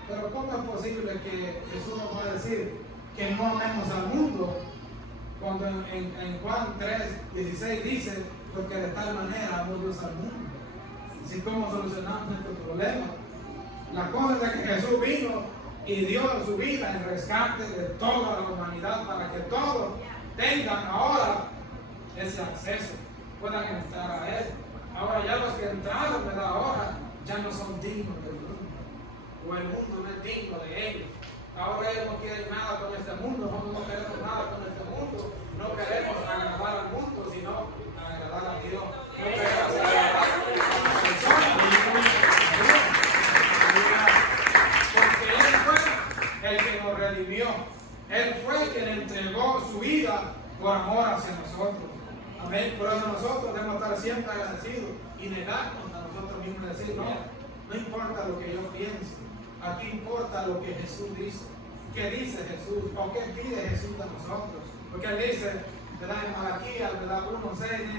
pero ¿cómo es posible que Jesús nos va a decir que no amemos al mundo? Cuando en Juan 3:16 dice, porque de tal manera amó Dios al mundo. Así como solucionamos nuestro problema. La cosa es de que Jesús vino y dio su vida en rescate de toda la humanidad para que todos tengan ahora ese acceso, puedan entrar a Él. Ahora ya los que entraron, ¿verdad? Ahora ya no son dignos del mundo, o el mundo no es digno de ellos. Ahora ellos no quieren nada con este mundo, nosotros no queremos nada con este mundo, no queremos agradar al mundo, sino agradar a Dios. No queremos agradar a las personas, porque Él fue el que nos redimió, Él fue el que le entregó su vida por amor hacia nosotros. Amén. Por eso nosotros debemos estar siempre agradecidos y negarnos a nosotros mismos y decir, no importa lo que yo piense, aquí importa lo que Jesús dice. ¿Qué dice Jesús? ¿O qué pide Jesús de nosotros? Porque Él dice, ¿verdad? En Malaquías, ¿verdad? 1:6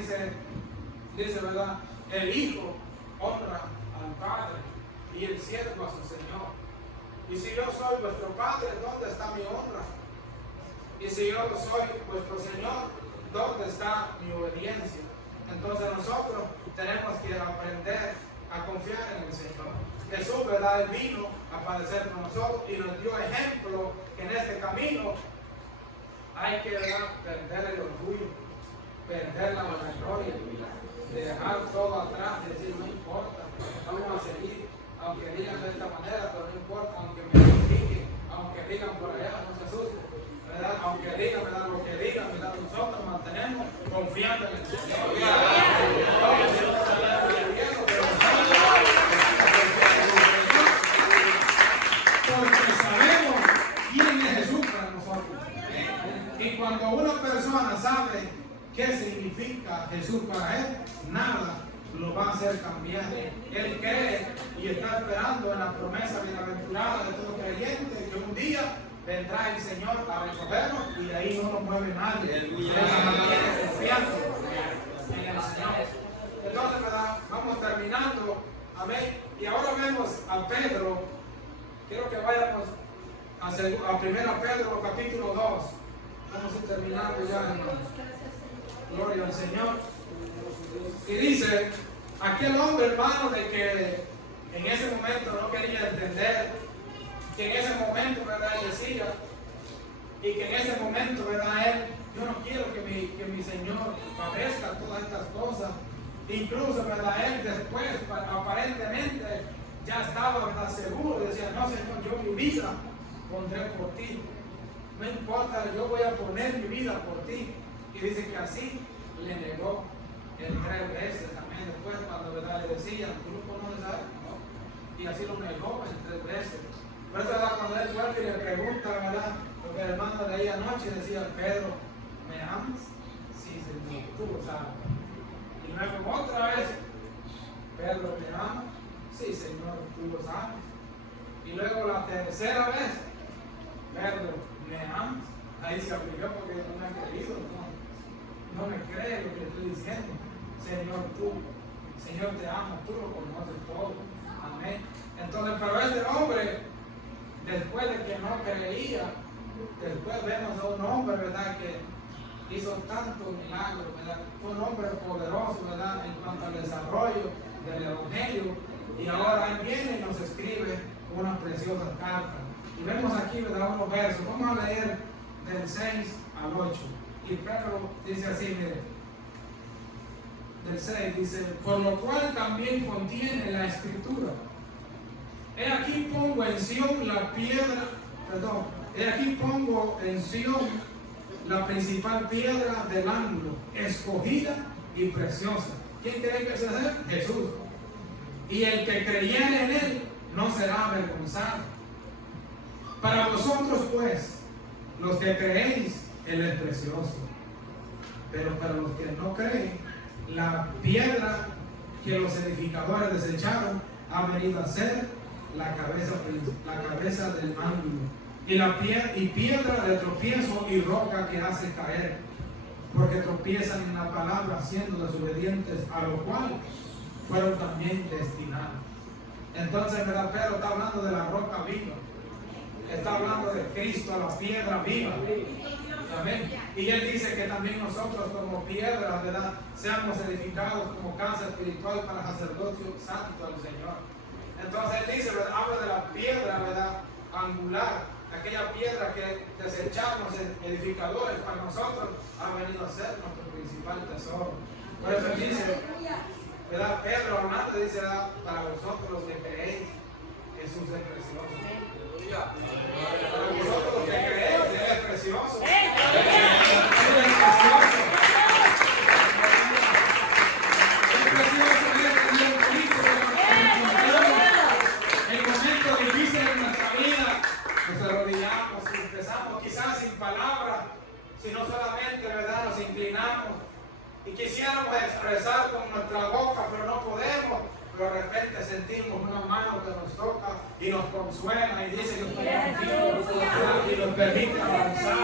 dice, ¿verdad? El Hijo honra al Padre y el siervo a su Señor. Y si yo soy vuestro Padre, ¿dónde está mi honra? Y si yo soy vuestro Señor, ¿dónde está mi obediencia? Entonces nosotros tenemos que aprender a confiar en el Señor. Jesús, ¿verdad? Él vino a padecer con nosotros y nos dio ejemplo que en este camino hay que, ¿verdad?, perder el orgullo, perder la vanagloria, dejar todo atrás, decir no importa, vamos a seguir, aunque digan de esta manera, pero no importa, aunque me critiquen, aunque digan por allá, no se asusten, ¿verdad? Aunque digan, ¿verdad?, lo que digan, ¿verdad?, nosotros mantenemos confiando en el Señor. Porque sabemos quién es Jesús para nosotros. Y cuando una persona sabe qué significa Jesús para él, nada lo va a hacer cambiar. Él cree y está esperando en la promesa bienaventurada de todo creyente que un día vendrá el Señor a recogernos y de ahí no nos mueve nadie. Él mantiene confianza en el Señor. Entonces, ¿verdad?, vamos terminando. Amén. Y ahora vemos a Pedro. Quiero que vayamos a 1 Pedro capítulo 2. Vamos a ir terminando ya, hermanos. Gloria al Señor. Y dice, aquel hombre, hermano, de que en ese momento no quería entender, que en ese momento, ¿verdad?, él decía, y que en ese momento, ¿verdad?, él, yo no quiero que mi Señor padezca todas estas cosas. Incluso, ¿verdad?, él después, aparentemente, ya estaba, ¿verdad?, seguro, decía, no, Señor, yo mi vida pondré por ti. No importa, yo voy a poner mi vida por ti. Y dice que así le negó en 3 veces. También después, cuando, ¿verdad?, le decían, ¿tú no conoces a él? No. Y así lo negó en 3 veces. Por eso cuando él vuelve y le pregunta, ¿verdad? Porque el hermano de ahí anoche decía, Pedro, ¿me amas? Sí, Señor, tú lo sabes. Y luego otra vez, Pedro, ¿me amas? Sí, Señor, tú lo sabes. Y luego la tercera vez, Pedro, ¿me amas? Ahí se aplicó porque no me ha querido, no me cree lo que le estoy diciendo. Señor, Señor, te amo, tú lo conoces todo. Amén. Entonces, pero este hombre, después de que no creía, después vemos a un hombre, ¿verdad?, que hizo tantos milagros, ¿verdad? Fue un hombre poderoso, ¿verdad?, en cuanto al desarrollo del Evangelio. Y ahora él viene y nos escribe una preciosa carta. Y vemos aquí, ¿verdad?, unos versos. Vamos a leer del 6 al 8. Y Pedro dice así, mire. Del 6 dice, por lo cual también contiene la escritura. He aquí pongo en Sión la piedra, he aquí pongo en Sión la principal piedra del ángulo, escogida y preciosa. ¿Quién cree que es ese? Jesús. Y el que creyere en él no será avergonzado. Para vosotros pues, los que creéis, él es precioso. Pero para los que no creen, la piedra que los edificadores desecharon ha venido a ser la cabeza del ángulo y piedra de tropiezo y roca que hace caer, porque tropiezan en la palabra siendo desobedientes, a lo cual fueron también destinados. Entonces, ¿verdad? Pedro está hablando de la roca viva, está hablando de Cristo, la piedra viva. Amén. Y él dice que también nosotros como piedras, ¿verdad?, seamos edificados como casa espiritual para sacerdocio santo al Señor. Entonces él dice, ¿verdad?, habla de la piedra, ¿verdad?, angular, aquella piedra que desechamos edificadores, para nosotros ha venido a ser nuestro principal tesoro. Por eso él dice, ¿verdad?, Pedro hablando dice, ¿verdad?, para vosotros los que creéis, Jesús es precioso. Para vosotros los que creéis, Él es precioso. Sino solamente, ¿verdad?, nos inclinamos y quisiéramos expresar con nuestra boca, pero no podemos. Pero de repente sentimos una mano que nos toca y nos consuela y dice que estamos vivos y nos permite avanzar.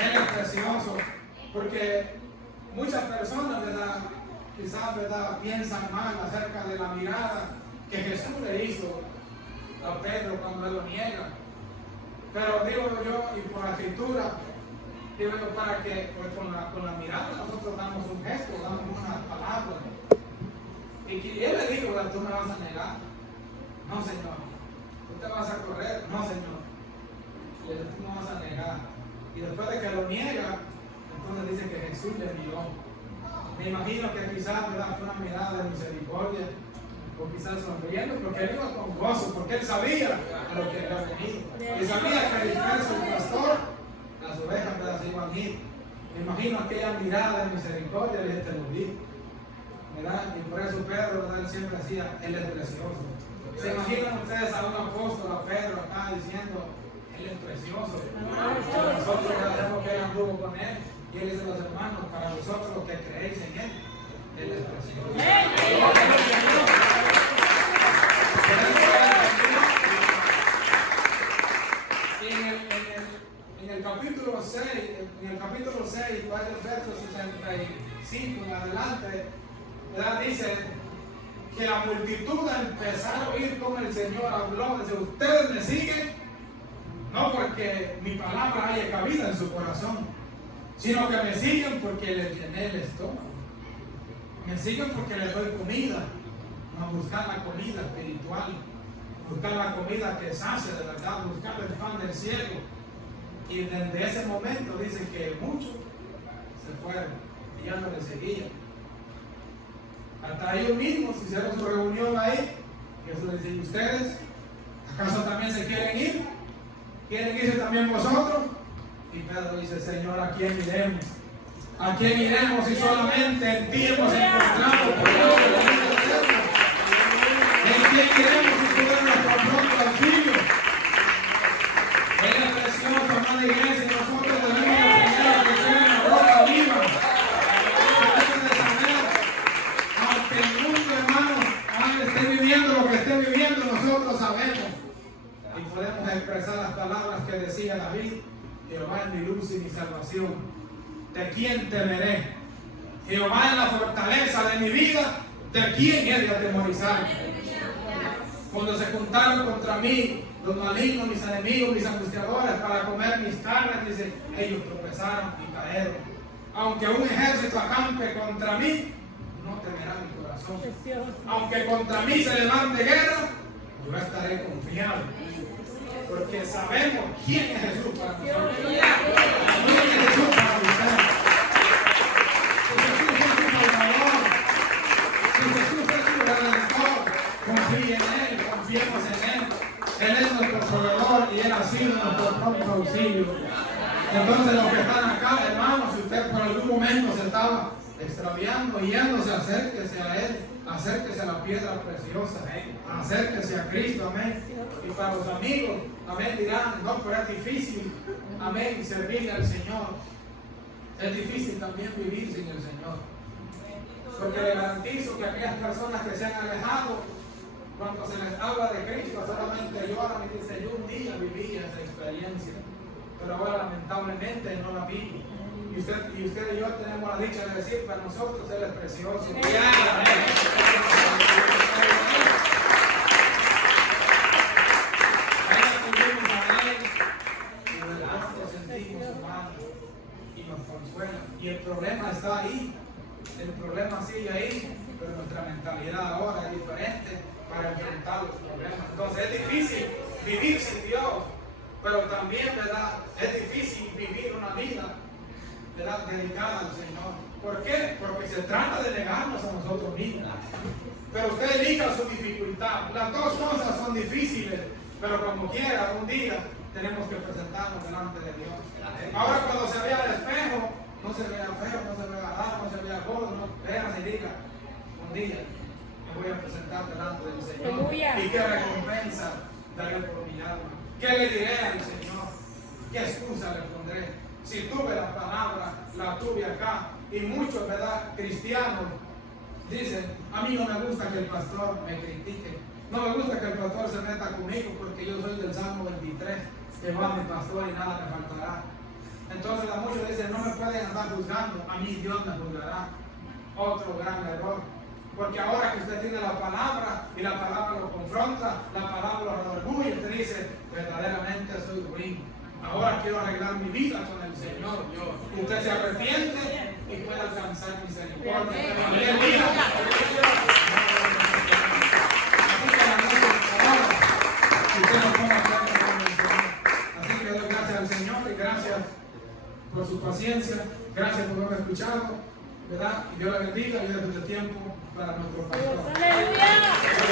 Él es precioso, porque muchas personas, ¿verdad?, quizás, ¿verdad?, piensan mal acerca de la mirada que Jesús le hizo a Pedro cuando él lo niega. Pero digo yo, y por la escritura, digo yo, para que pues, con la mirada nosotros damos un gesto, damos una palabra. Y él le dijo, tú me vas a negar. No, Señor. Tú te vas a correr. No, Señor. Y él, tú me vas a negar. Y después de que lo niega, entonces dice que Jesús le miró. Me imagino que quizás, ¿verdad?, fue una mirada de misericordia, o quizás sonriendo, porque él iba con gozo, porque él sabía a lo que había venido. Y sabía que al disperso el pastor, las ovejas, ¿verdad?, se iban a ir. Me imagino aquella mirada de misericordia y él te lo vi, ¿verdad? Y por eso Pedro, ¿verdad?, él siempre decía, él es precioso. ¿Se imaginan ustedes a un apóstol, a Pedro, acá diciendo, él es precioso? Nosotros sabemos que él anduvo con él. Y él dice a los hermanos, para vosotros los que creéis en él, él es precioso. En el capítulo 6, varios versos 65 en adelante, ¿verdad?, dice que la multitud al empezar a oír cómo el Señor habló, dice, ustedes me siguen, no porque mi palabra haya cabida en su corazón, sino que me siguen porque les llené el estómago. Me siguen porque les doy comida. A buscar la comida espiritual, buscar la comida que sacia de verdad, buscar el pan del cielo. Y desde ese momento dicen que muchos se fueron y ya no les seguían. Hasta ellos mismos hicieron su reunión ahí. Y eso les dice, ¿ustedes acaso también se quieren ir? ¿Quieren irse también vosotros? Y Pedro dice, Señor, ¿a quién iremos? ¿A quién iremos si solamente en ti hemos encontrado poder de vida eterna? ¿En quién iremos si tú eres nuestro pronto auxilio? Él es precioso, amada iglesia, y nosotros tenemos que aprender a crecer en la roca viva. Debemos de saber, aunque el mundo, hermano, esté viviendo lo que esté viviendo, nosotros sabemos. Y podemos expresar las palabras que decía David: Jehová es mi luz y mi salvación. ¿De quién temeré? Jehová es la fortaleza de mi vida. ¿De quién he de atemorizar? Cuando se juntaron contra mí los malignos, mis enemigos, mis angustiadores, para comer mis carnes, dice, ellos tropezaron y cayeron. Aunque un ejército acampe contra mí, no temerá mi corazón. Aunque contra mí se levante guerra, yo estaré confiado. Porque sabemos quién es Jesús para nosotros. ¿Quién es Jesús para usted? Si Jesús es su Salvador, si Jesús es su Redentor, confíe en Él, confiemos en Él. Él es nuestro proveedor y Él ha sido nuestro pronto auxilio. Entonces los que están acá, hermanos, si usted por algún momento se estaba extraviando, yéndose, acérquese a Él, acérquese a la piedra preciosa, acérquese a Cristo, amén. Y para los amigos, amén, dirán, no, pero es difícil, amén, servirle al Señor. Es difícil también vivir sin el Señor. Porque le garantizo que aquellas personas que se han alejado, cuando se les habla de Cristo, solamente lloran y dicen, yo un día viví esa experiencia, pero ahora lamentablemente no la vivo. Y usted y yo tenemos la dicha de decir, para nosotros Él es precioso. Y el problema está ahí, el problema sigue ahí, pero nuestra mentalidad ahora es diferente para enfrentar los problemas. Entonces es difícil vivir sin Dios, pero también, ¿verdad?, es difícil vivir una vida, ¿verdad?, dedicada al Señor. ¿Por qué? Porque se trata de negarnos a nosotros mismos. Pero usted elija su dificultad. Las dos cosas son difíciles, pero como quiera, un día tenemos que presentarnos delante de Dios. Ahora cuando se vea al espejo, no se vea feo, no se vea raro, no se vea gordo, no, véase y diga, un día me voy a presentar delante del Señor. ¿Y qué recompensa daré por mi alma? ¿Qué le diré al Señor? ¿Qué excusa le pondré? Si tuve la palabra, la tuve acá, y muchos, ¿verdad?, cristianos dicen, a mí no me gusta que el pastor me critique, no me gusta que el pastor se meta conmigo porque yo soy del Salmo 23, que va mi pastor y nada me faltará. Entonces a muchos dicen, no me pueden andar juzgando, a mí Dios me juzgará. Otro gran error, porque ahora que usted tiene la palabra y la palabra lo confronta, la palabra lo orgulla, usted dice, verdaderamente soy ruin, ahora quiero arreglar mi vida con el Señor. Usted se arrepiente y puede alcanzar misericordia. Así que doy gracias al Señor y gracias por su paciencia, gracias por haberme escuchado, ¿verdad? Y Dios le bendiga y Dios le dé tiempo para nuestro pastor.